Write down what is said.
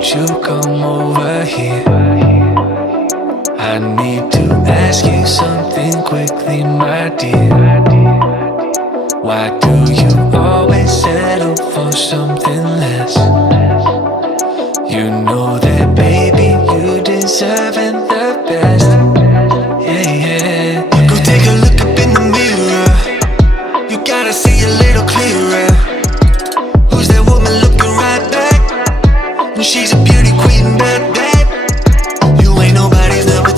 won't you come over here? I need to ask you something quickly, my dear. Why do you always settle for something less? You know that, baby, you deserve it.